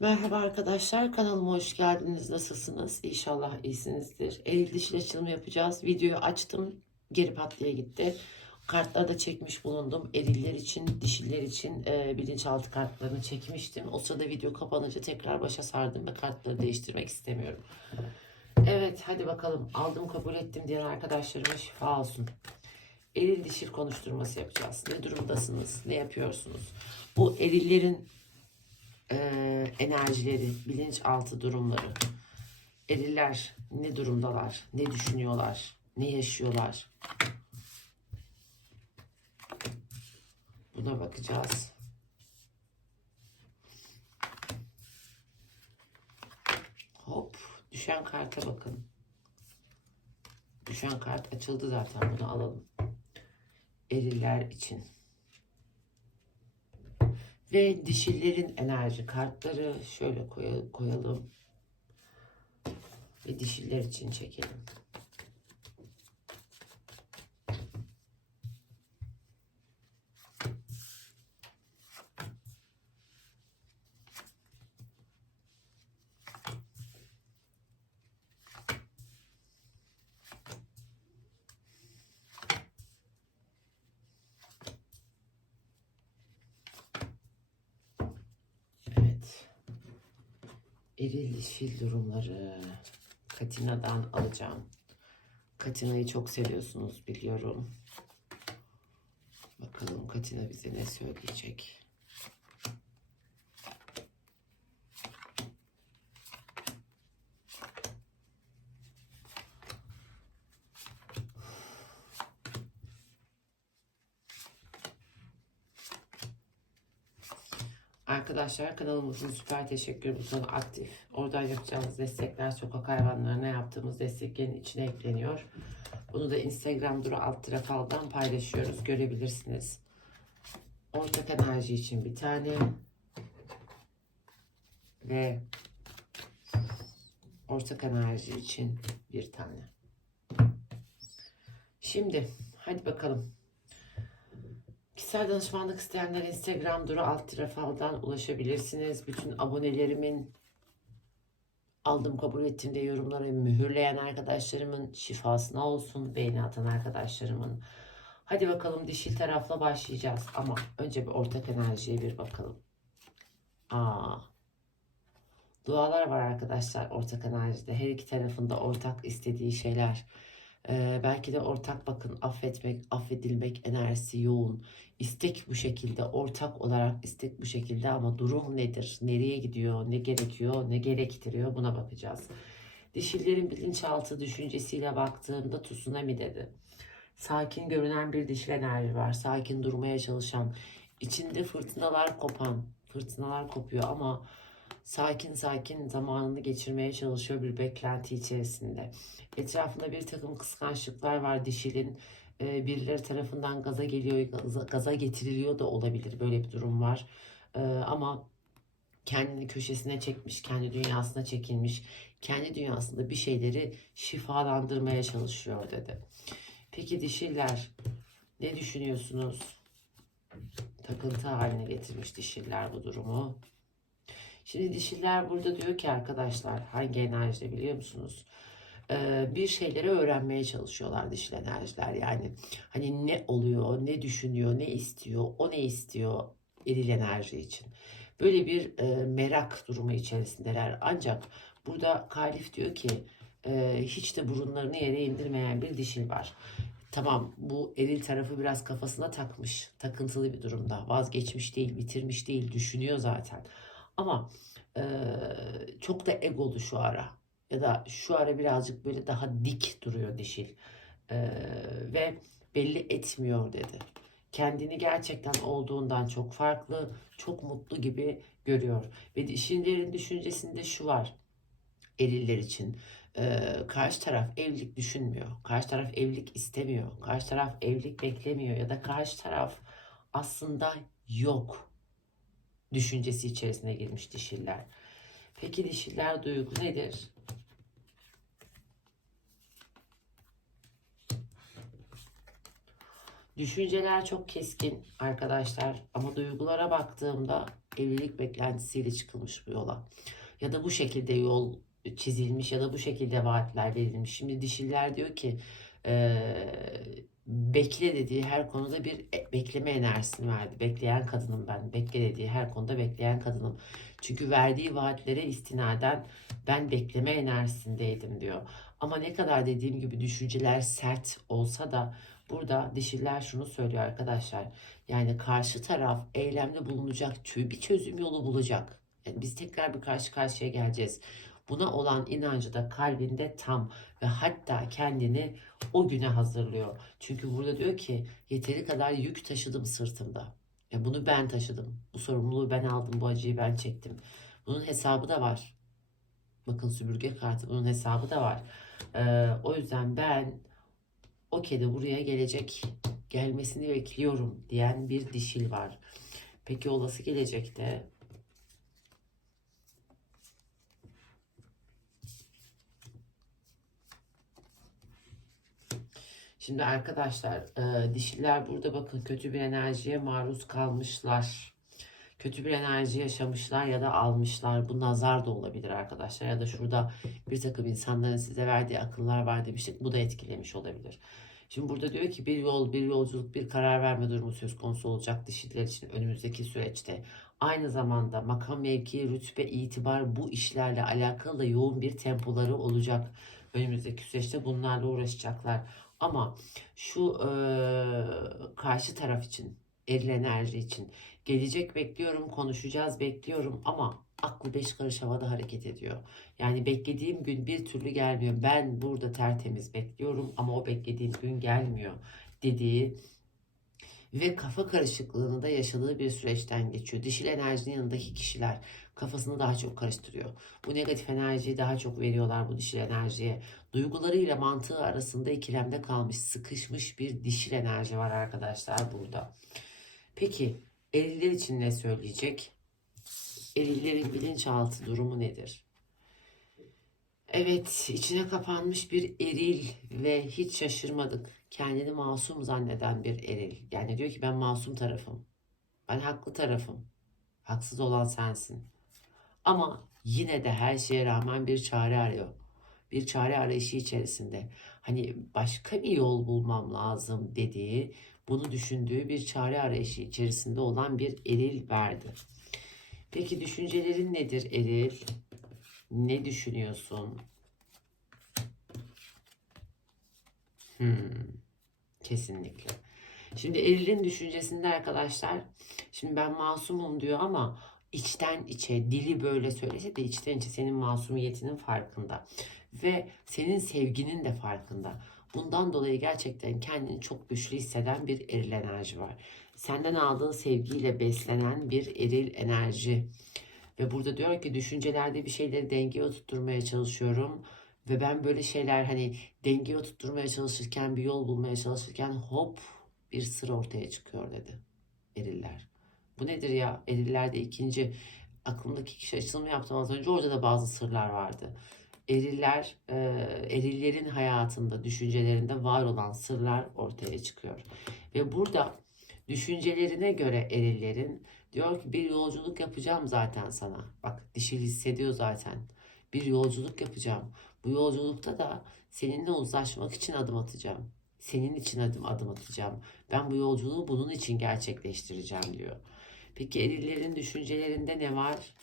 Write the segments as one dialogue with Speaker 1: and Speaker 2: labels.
Speaker 1: Merhaba arkadaşlar, kanalıma hoş geldiniz. Nasılsınız? İnşallah iyisinizdir. Eril dişil açılımı yapacağız. Videoyu açtım, geri pat diye gitti. Kartları da çekmiş bulundum. Eriller için, dişiller için e, bilinçaltı kartlarını çekmiştim. O sırada video kapanınca tekrar başa sardım ve kartları değiştirmek istemiyorum. Evet, hadi bakalım. Aldım, kabul ettim diyen arkadaşlarıma şifa olsun. Eril dişil konuşturması yapacağız. Ne durumdasınız? Ne yapıyorsunuz? Bu erillerin e, enerjileri, bilinçaltı durumları, eriller ne durumdalar, ne düşünüyorlar, ne yaşıyorlar. Buna bakacağız. Hop, düşen karta bakın. Düşen kart açıldı zaten bunu alalım. Eriller için. Ve dişillerin enerji kartları şöyle koy- koyalım. Ve dişiller için çekelim. Evet. Eril dişil durumları. Katina'dan alacağım. Katina'yı çok seviyorsunuz biliyorum. Bakalım Katina bize ne söyleyecek. Arkadaşlar kanalımızın süper teşekkür butonu aktif. Oradan yapacağımız destekler sokak hayvanlarına yaptığımız desteklerin içine ekleniyor. Bunu da Instagram duru alt trafaldan paylaşıyoruz. Görebilirsiniz. Ortak enerji için bir tane. Ve ortak enerji için bir tane. Şimdi hadi bakalım. Kişisel danışmanlık isteyenler Instagram duru alt trafaldan ulaşabilirsiniz. Bütün abonelerimin aldım kabul ettim diye yorumları mühürleyen arkadaşlarımın şifasına olsun. Beğeni atan arkadaşlarımın. Hadi bakalım dişil tarafla başlayacağız. Ama önce bir ortak enerjiye bir bakalım. Aa, dualar var arkadaşlar ortak enerjide. Her iki tarafında ortak istediği şeyler. Ee, belki de ortak bakın affetmek, affedilmek enerjisi yoğun. İstek bu şekilde, ortak olarak istek bu şekilde ama durum nedir? Nereye gidiyor? Ne gerekiyor? Ne gerektiriyor? Buna bakacağız. Dişillerin bilinçaltı düşüncesiyle baktığımda tsunami dedi. Sakin görünen bir dişil enerji var. Sakin durmaya çalışan, içinde fırtınalar kopan, fırtınalar kopuyor ama sakin sakin zamanını geçirmeye çalışıyor bir beklenti içerisinde. Etrafında bir takım kıskançlıklar var dişilin. Ee, birileri tarafından gaza geliyor, gaza, getiriliyor da olabilir. Böyle bir durum var. Ee, ama kendini köşesine çekmiş, kendi dünyasına çekilmiş, kendi dünyasında bir şeyleri şifalandırmaya çalışıyor dedi. Peki dişiller ne düşünüyorsunuz? Takıntı haline getirmiş dişiller bu durumu. Şimdi dişiller burada diyor ki arkadaşlar hangi enerjide biliyor musunuz? Ee, bir şeyleri öğrenmeye çalışıyorlar dişil enerjiler. Yani hani ne oluyor, ne düşünüyor, ne istiyor, o ne istiyor eril enerji için. Böyle bir e, merak durumu içerisindeler. Ancak burada Kalif diyor ki e, hiç de burunlarını yere indirmeyen bir dişil var. Tamam bu eril tarafı biraz kafasına takmış. Takıntılı bir durumda. Vazgeçmiş değil, bitirmiş değil, düşünüyor zaten. Ama e, çok da egolu şu ara. Ya da şu ara birazcık böyle daha dik duruyor dişil. E, ve belli etmiyor dedi. Kendini gerçekten olduğundan çok farklı, çok mutlu gibi görüyor. Ve dişillerin düşüncesinde şu var eriller için. Ee, karşı taraf evlilik düşünmüyor. Karşı taraf evlilik istemiyor. Karşı taraf evlilik beklemiyor ya da karşı taraf aslında yok düşüncesi içerisine girmiş dişiller. Peki dişiller duygu nedir? Düşünceler çok keskin arkadaşlar ama duygulara baktığımda evlilik beklentisiyle çıkılmış bu yola. Ya da bu şekilde yol çizilmiş ya da bu şekilde vaatler verilmiş. Şimdi dişiller diyor ki eee, bekle dediği her konuda bir e- bekleme enerjisini verdi. Bekleyen kadınım ben. Bekle dediği her konuda bekleyen kadınım. Çünkü verdiği vaatlere istinaden ben bekleme enerjisindeydim diyor. Ama ne kadar dediğim gibi düşünceler sert olsa da burada dişiller şunu söylüyor arkadaşlar. Yani karşı taraf eylemde bulunacak bir çözüm yolu bulacak. Yani biz tekrar bir karşı karşıya geleceğiz. Buna olan inancı da kalbinde tam ve hatta kendini o güne hazırlıyor. Çünkü burada diyor ki yeteri kadar yük taşıdım sırtımda. Ya bunu ben taşıdım. Bu sorumluluğu ben aldım. Bu acıyı ben çektim. Bunun hesabı da var. Bakın süpürge kartı bunun hesabı da var. Ee, o yüzden ben o kedi buraya gelecek gelmesini bekliyorum diyen bir dişil var. Peki olası gelecekte Şimdi arkadaşlar e, dişiler burada bakın kötü bir enerjiye maruz kalmışlar. Kötü bir enerji yaşamışlar ya da almışlar. Bu nazar da olabilir arkadaşlar. Ya da şurada bir takım insanların size verdiği akıllar var demiştik. Bu da etkilemiş olabilir. Şimdi burada diyor ki bir yol, bir yolculuk, bir karar verme durumu söz konusu olacak dişiler için önümüzdeki süreçte. Aynı zamanda makam mevki, rütbe, itibar bu işlerle alakalı da yoğun bir tempoları olacak. Önümüzdeki süreçte bunlarla uğraşacaklar. Ama şu eee, karşı taraf için, eril enerji için gelecek bekliyorum, konuşacağız bekliyorum ama aklı beş karış havada hareket ediyor. Yani beklediğim gün bir türlü gelmiyor. Ben burada tertemiz bekliyorum ama o beklediğim gün gelmiyor dediği ve kafa karışıklığını da yaşadığı bir süreçten geçiyor. Dişil enerjinin yanındaki kişiler kafasını daha çok karıştırıyor. Bu negatif enerjiyi daha çok veriyorlar bu dişil enerjiye. Duygularıyla mantığı arasında ikilemde kalmış, sıkışmış bir dişil enerji var arkadaşlar burada. Peki eriller için ne söyleyecek? Erillerin bilinçaltı durumu nedir? Evet, içine kapanmış bir eril ve hiç şaşırmadık. Kendini masum zanneden bir eril. Yani diyor ki ben masum tarafım. Ben haklı tarafım. Haksız olan sensin. Ama yine de her şeye rağmen bir çare arıyor. Bir çare arayışı içerisinde. Hani başka bir yol bulmam lazım dediği, bunu düşündüğü bir çare arayışı içerisinde olan bir eril verdi. Peki düşüncelerin nedir eril? Ne düşünüyorsun? Hmm, kesinlikle. Şimdi erilin düşüncesinde arkadaşlar, şimdi ben masumum diyor ama içten içe dili böyle söylese de içten içe senin masumiyetinin farkında ve senin sevginin de farkında. Bundan dolayı gerçekten kendini çok güçlü hisseden bir eril enerji var. Senden aldığın sevgiyle beslenen bir eril enerji. Ve burada diyor ki düşüncelerde bir şeyleri dengeye oturtmaya çalışıyorum. Ve ben böyle şeyler hani dengeye oturtmaya çalışırken bir yol bulmaya çalışırken hop bir sır ortaya çıkıyor dedi eriller. Bu nedir ya? Erillerde ikinci aklımdaki kişi açılımı yaptım az önce. Orada da bazı sırlar vardı. Eriller, e, erillerin hayatında, düşüncelerinde var olan sırlar ortaya çıkıyor. Ve burada düşüncelerine göre erillerin diyor ki bir yolculuk yapacağım zaten sana. Bak dişil hissediyor zaten. Bir yolculuk yapacağım. Bu yolculukta da seninle uzlaşmak için adım atacağım. Senin için adım adım atacağım. Ben bu yolculuğu bunun için gerçekleştireceğim diyor. Peki erillerin düşüncelerinde ne var?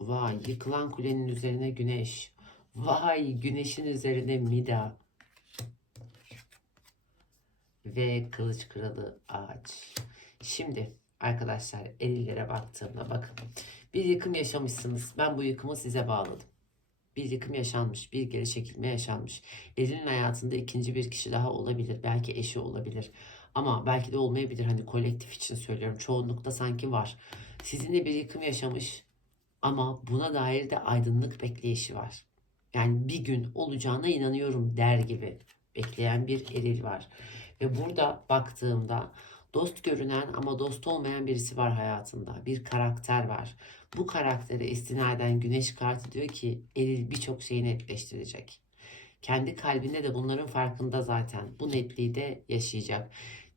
Speaker 1: Vay yıkılan kulenin üzerine güneş. Vay güneşin üzerine Mida. Ve kılıç kralı ağaç. Şimdi arkadaşlar erillere baktığımda bakın. Bir yıkım yaşamışsınız. Ben bu yıkımı size bağladım. Bir yıkım yaşanmış, bir geri çekilme yaşanmış. Erilin hayatında ikinci bir kişi daha olabilir. Belki eşi olabilir. Ama belki de olmayabilir. Hani kolektif için söylüyorum. Çoğunlukta sanki var. Sizinle bir yıkım yaşamış ama buna dair de aydınlık bekleyişi var. Yani bir gün olacağına inanıyorum der gibi bekleyen bir eril var. Ve burada baktığımda dost görünen ama dost olmayan birisi var hayatında. Bir karakter var. Bu karaktere istinaden güneş kartı diyor ki eril birçok şeyi netleştirecek. Kendi kalbinde de bunların farkında zaten. Bu netliği de yaşayacak.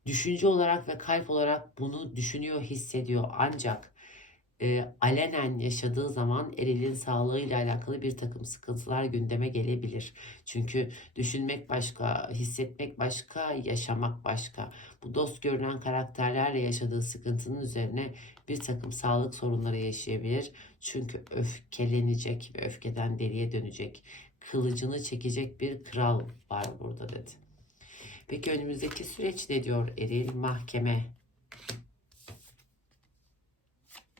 Speaker 1: Düşünce olarak ve kalp olarak bunu düşünüyor, hissediyor. Ancak e, alenen yaşadığı zaman erilin sağlığıyla alakalı bir takım sıkıntılar gündeme gelebilir. Çünkü düşünmek başka, hissetmek başka, yaşamak başka. Bu dost görünen karakterlerle yaşadığı sıkıntının üzerine bir takım sağlık sorunları yaşayabilir. Çünkü öfkelenecek ve öfkeden deliye dönecek. Kılıcını çekecek bir kral var burada dedi. Peki önümüzdeki süreç ne diyor eril? Mahkeme.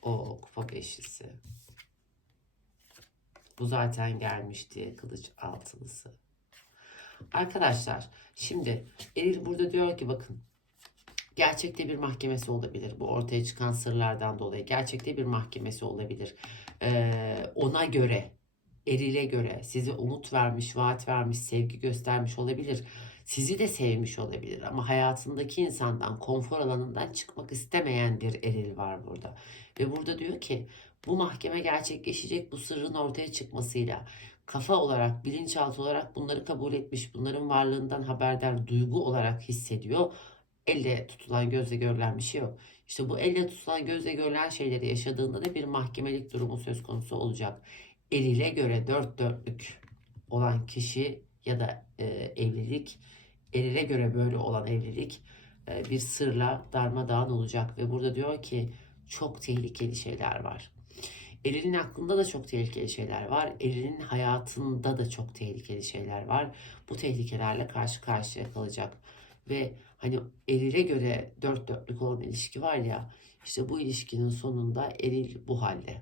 Speaker 1: O kupa beşlisi. Bu zaten gelmişti kılıç altılısı. Arkadaşlar şimdi Eril burada diyor ki bakın gerçekte bir mahkemesi olabilir. Bu ortaya çıkan sırlardan dolayı gerçekte bir mahkemesi olabilir. Ee, ona göre Eril'e göre size umut vermiş, vaat vermiş, sevgi göstermiş olabilir. Sizi de sevmiş olabilir ama hayatındaki insandan, konfor alanından çıkmak istemeyen bir eril var burada. Ve burada diyor ki bu mahkeme gerçekleşecek bu sırrın ortaya çıkmasıyla kafa olarak, bilinçaltı olarak bunları kabul etmiş, bunların varlığından haberdar duygu olarak hissediyor. Elle tutulan, gözle görülen bir şey yok. İşte bu elle tutulan, gözle görülen şeyleri yaşadığında da bir mahkemelik durumu söz konusu olacak. Eliyle göre dört dörtlük olan kişi ya da e, evlilik, eline göre böyle olan evlilik e, bir sırla darmadağın olacak. Ve burada diyor ki çok tehlikeli şeyler var. Elinin aklında da çok tehlikeli şeyler var. Elinin hayatında da çok tehlikeli şeyler var. Bu tehlikelerle karşı karşıya kalacak. Ve hani Eril'e göre dört dörtlük olan ilişki var ya işte bu ilişkinin sonunda Eril bu halde.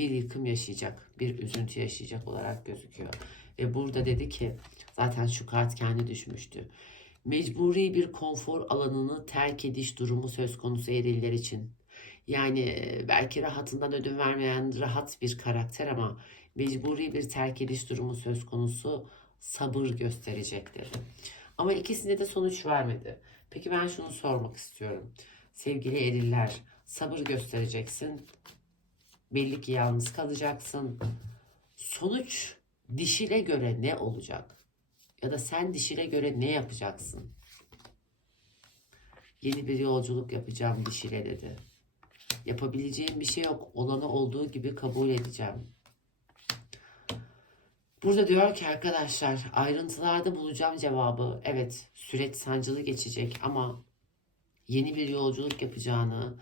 Speaker 1: Bir yıkım yaşayacak, bir üzüntü yaşayacak olarak gözüküyor. Ve burada dedi ki zaten şu kart kendi düşmüştü. Mecburi bir konfor alanını terk ediş durumu söz konusu eriller için. Yani e, belki rahatından ödün vermeyen rahat bir karakter ama mecburi bir terk ediş durumu söz konusu sabır gösterecek dedi. Ama ikisinde de sonuç vermedi. Peki ben şunu sormak istiyorum. Sevgili eriller sabır göstereceksin. Belli ki yalnız kalacaksın. Sonuç dişile göre ne olacak? Ya da sen dişile göre ne yapacaksın? Yeni bir yolculuk yapacağım dişile dedi. Yapabileceğim bir şey yok. Olanı olduğu gibi kabul edeceğim. Burada diyor ki arkadaşlar ayrıntılarda bulacağım cevabı. Evet süreç sancılı geçecek ama yeni bir yolculuk yapacağını,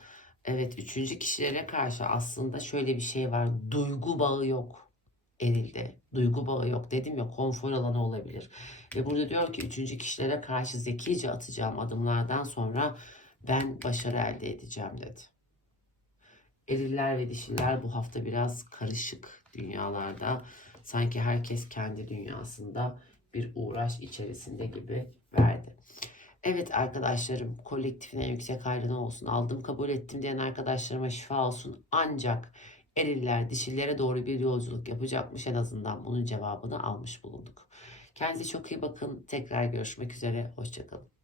Speaker 1: evet üçüncü kişilere karşı aslında şöyle bir şey var. Duygu bağı yok erilde. Duygu bağı yok. Dedim ya konfor alanı olabilir. Ve burada diyor ki üçüncü kişilere karşı zekice atacağım adımlardan sonra ben başarı elde edeceğim dedi. Eriller ve dişiler bu hafta biraz karışık dünyalarda. Sanki herkes kendi dünyasında bir uğraş içerisinde gibi verdi. Evet arkadaşlarım kolektifine yüksek hayrına olsun. Aldım kabul ettim diyen arkadaşlarıma şifa olsun. Ancak eriller dişillere doğru bir yolculuk yapacakmış. En azından bunun cevabını almış bulunduk. Kendinize çok iyi bakın. Tekrar görüşmek üzere. Hoşçakalın.